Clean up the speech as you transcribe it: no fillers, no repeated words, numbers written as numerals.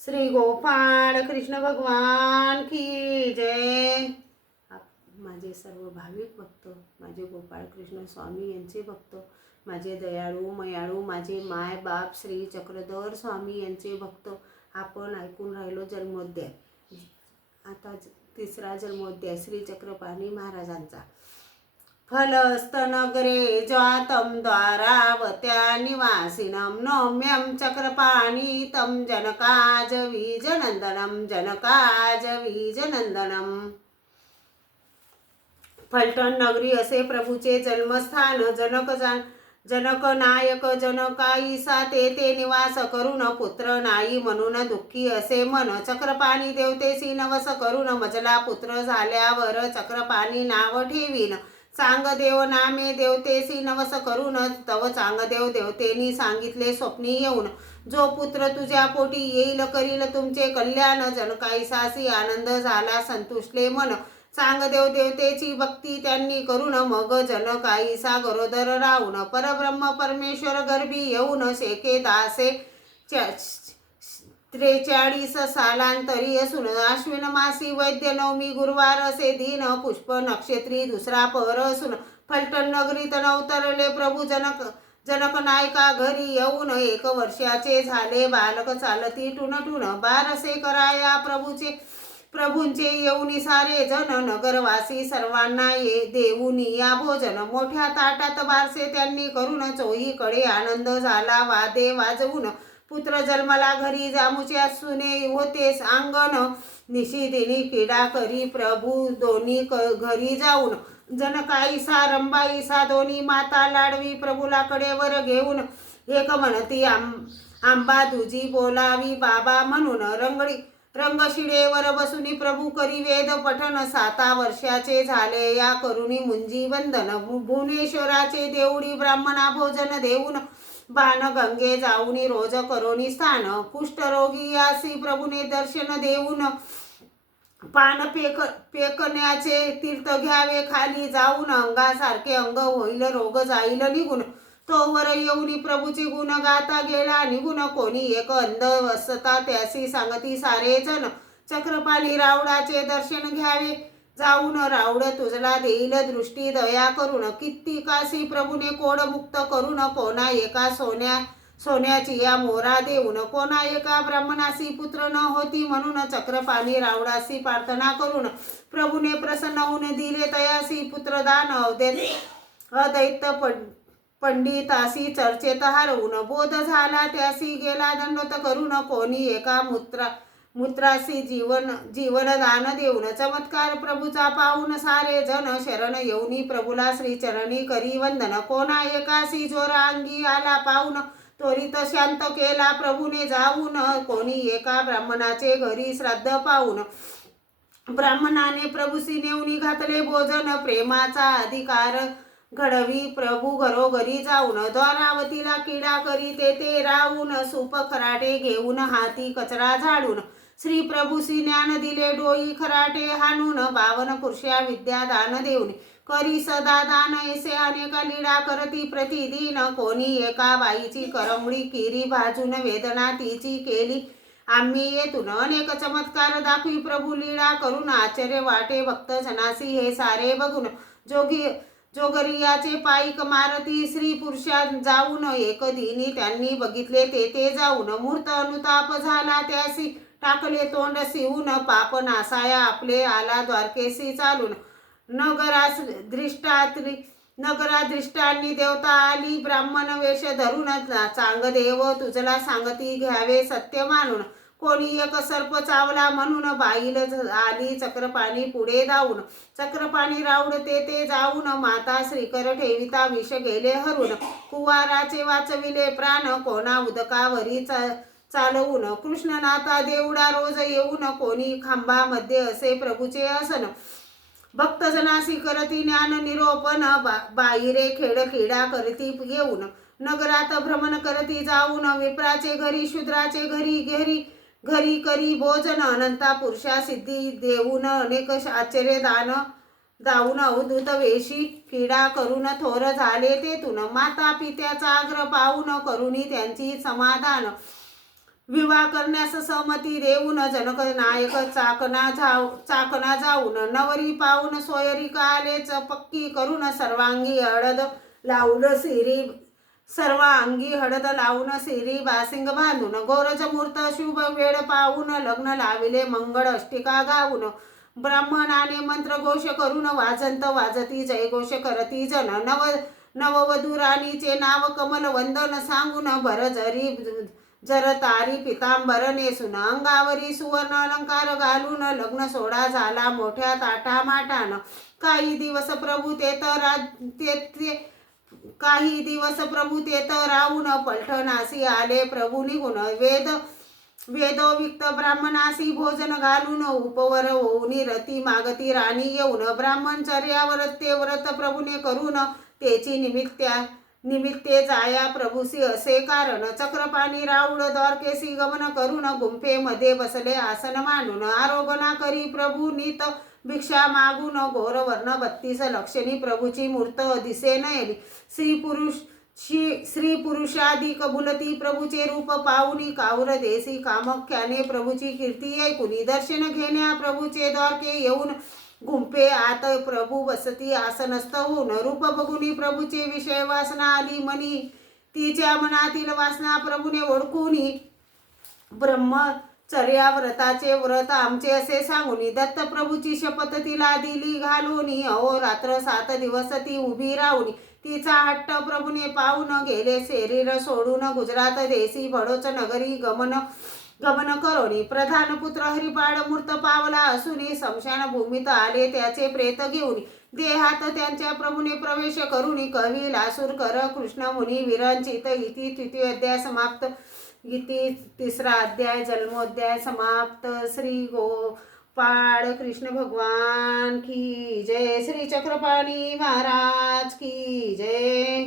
श्री गोपाळ कृष्ण भगवान की जय। माझे सर्व भाविक भक्त, माझे गोपाळ कृष्ण स्वामी यांचे भक्त, माझे दयाळू मयाळू माझे माय बाप श्री चक्रधर स्वामी यांचे भक्त, आपण ऐकून राहिलो जन्मोद्याय। आता तिसरा जन्मोद्याय श्री चक्रपाणी महाराजांचा। फलस्तनगरे जातं द्वारावत्या निवासिनं नौम्यं चक्रपाणितं जनकाजवीजनन्दनं जनकाजवीजनन्दनं। फलटण नगरी असे प्रभूचे जन्मस्थान। जनक नायक जनकाईसा ते निवास करून पुत्र नाही म्हणून दुःखी असे मन। चक्रपाणी देवतेसी नवस करून मजला पुत्र झाल्यावर चक्रपाणी नाव ठेवीन। चांगदेव नामे देवतेसी नवस करून तव चांगदेव देवतेनी सांगितले स्वप्नी येऊन। जो पुत्र तुझ्या पोटी येईल करील तुमचे कल्याण। जनकाईसासी आनंद झाला संतुष्टले मन। चांगदेव देवतेची भक्ती त्यांनी करून मग जनकाईसा गरोदर राहून परब्रह्म परमेश्वर गर्भी येऊन शेके दासे 43 सालांतरी असून आश्विन मासी वैद्य नवमी गुरुवार असे दिन पुष्प नक्षत्री दुसरा पहर असून फलटण नगरीत अवतरले प्रभू जनक नायका घरी येऊन 1 वर्षाचे झाले बालक चालती टुनटुन। बारसे कराया प्रभूंचे येऊनी सारे जन नगरवासी सर्वांना देऊनी या भोजन। मोठ्या ताटात बारसे त्यांनी करून चोहीकडे आनंद झाला वादे वाजवून। पुत्र जन्मला घरी जामुच्या सुने होतेस अंगण निशिदिनी क्रीडा करी प्रभू दोन्ही घरी जाऊन। जनकाईसा रंबाईसा दोन्ही माता लाडवी प्रभूला कडेवर घेऊन एक म्हणती आंबा तुझी बोलावी बाबा म्हणून। रंगशिडेवर बसुनी प्रभू करी वेद पठन 7 वर्षाचे झाले या करुणी मुंजी वंदन। भुवनेश्वराचे देऊळी ब्राह्मणा भोजन देऊन बाण गंगे जाऊनी रोज करोनी स्नान। कुष्ठरोगी यासी प्रभूने दर्शन देऊन पान पेकण्याचे तीर्थ घ्यावे खाली जाऊन। अंगासारखे अंग होईल रोग जाईल निघून। तोवर येऊनी प्रभूचे गुण गाता गेला निघून। कोणी एक अंध असता त्यासी सांगती सारे जन चक्रपाणी रावडाचे दर्शन घ्यावे जाऊन। रावड तुझला देईल दृष्टी दया करून कित्तिकासी प्रभूने कोड मुक्त करून। कोणा एका सोन्याची या मोरा देऊन कोणा एका ब्राह्मणासी पुत्र न होती म्हणून। चक्रपाणी रावडासी प्रार्थना करून प्रभूने प्रसन्न होऊन दिले तयासी पुत्रदान। अदैत्य पंडितासी चर्चेत हरवून बोध झाला त्यासी गेला दंडोत करून। कोणी एका मूत्रासी जीवनदान देऊन चमत्कार प्रभूचा पाहून सारे जन शरण येऊनी प्रभूला श्रीचरणी करी वंदन। कोणा एकासी जोर अंगी आला पाहून त्वरित शांत केला प्रभूने जाऊन। कोणी एका ब्राह्मणाचे घरी श्राद्ध पाहून ब्राह्मणाने प्रभूसी नेऊनी घातले भोजन। प्रेमाचा अधिकार घडवी प्रभू घरोघरी जाऊन द्वारावतीला क्रीडा करी ते राहून। सूप खराटे घेऊन हाती कचरा झाडून श्री प्रभूसी ज्ञान दिले डोई खराटे हाणून। 52 पुरुषा विद्या दान देऊन करी सदा दान ऐसे अनेका लीळा करती प्रतिदिन। कोणी एका बाईची करमडी किरी भाजून वेदना तिची केली आम्ही येतून। अनेक चमत्कार दाखवी प्रभू लीळा करून आश्चर्य वाटे भक्त जनासी हे सारे बघून। जोगरियाचे पायीक मारती श्री पुरुषा जाऊन एक दिनी त्यांनी बघितले ते जाऊन। मूर्त अनुताप झाला त्यासी टाकले तोंड सिवून। पाप नासाया आपले आला द्वारकेसी चालून। नगरादृष्टांनी देवता आली ब्राह्मण वेश धरून चांगदेव तुझला सांगती घ्यावे सत्य मानून। कोणी एक सर्प चावला म्हणून बाईल आली चक्रपाणी पुढे धावून। चक्रपाणी रावडते ते जाऊन माता श्रीकर ठेविता विष गेले हरून। कुवाराचे वाचविले प्राण कोणा उदकावरी चालवून। कृष्णनाथा देवडा रोज येऊन कोणी खांबामध्ये असे प्रभूचे आसन। भक्तजनासी करती ज्ञान निरोपण बाहिरे खेडा करती येऊन। नगरात भ्रमण करती जाऊन विप्राचे घरी शूद्राचे घरी करी भोजन। अनंता पुरुषा सिद्धी देऊन अनेक आश्चर्य दाऊन अवधूत वेशी क्रीडा करून थोर झाले तेथून। माता पित्याचा आग्रह पाहून करुणी त्यांची समाधान विवाह करण्यास सहमती देऊन जनक नायक चाकणा जाऊन नवरी पाहून सोयरीक आलेच पक्की करून सर्वांगी हळद लावून सिरी बासिंग बांधून गोरज मुहूर्त शुभ वेळ पाहून लग्न लाविले मंगळ अष्टिका गाऊन ब्राह्मणाने मंत्र घोष करून वाजंत वाजती जयघोष करती जन नववधू राणीचे नाव कमल वंदन सांगून भरजरी जरतारी पितांबर नेसून अंगावरी सुवर्ण अलंकार घालून लग्न सोहळा झाला मोठ्या ताटामाटान काही दिवस प्रभू तेथ राहून पलटणासी आले प्रभू निघून वेदोविक्त ब्राह्मणासी भोजन घालून उपवर होऊन रती मागती राणी येऊन ब्राह्मणचर्यावर ते व्रत प्रभूने करून त्याची निमित्ते जाया प्रभूसी असे कारण चक्रपाणी राऊळ द्वारकेसी गमन करून गुंफेमध्ये बसले आसन मांडून आरोगणा करी प्रभू नीत भिक्षा मागून घोरवर्ण 32 लक्षणी प्रभूची मूर्त दिसे नयली स्त्री पुरुषादी कबुलती प्रभूचे रूप पाहुनी काऊर देसी कामख्याने प्रभूची कीर्ती ऐकुनी दर्शन घेण्या प्रभूचे द्वारके येऊन गुंफे आत प्रभू बसती आसनस्थ होऊन रूप बघुनी प्रभूचे विषय वासना आली मनी तिच्या मनातील वासना प्रभूने ओळखुनी ब्रह्मचर्या व्रताचे व्रत आमचे असे सांगूनी दत्त प्रभूची शपथ तिला दिली घालूनी अहोरात्र 7 दिवस ती उभी राहुनी तिचा हट्ट प्रभूने पाहून गेले शरीर सोडून गुजरात देशी बडोच नगरी गमन करोनी प्रधान पुत्र हरिपाड मूर्त पावला असूनी समशान भूमीत आले त्याचे प्रेत घेऊन देहात त्यांच्या प्रभूने प्रवेश करुनी कवी लासूरकर कृष्ण मुनी विरंचित इति तृतीय अध्याय समाप्त इति तिसरा अध्याय जन्मोध्याय समाप्त श्री गोपाळ कृष्ण भगवान की जय श्री चक्रपाणी महाराज की जय।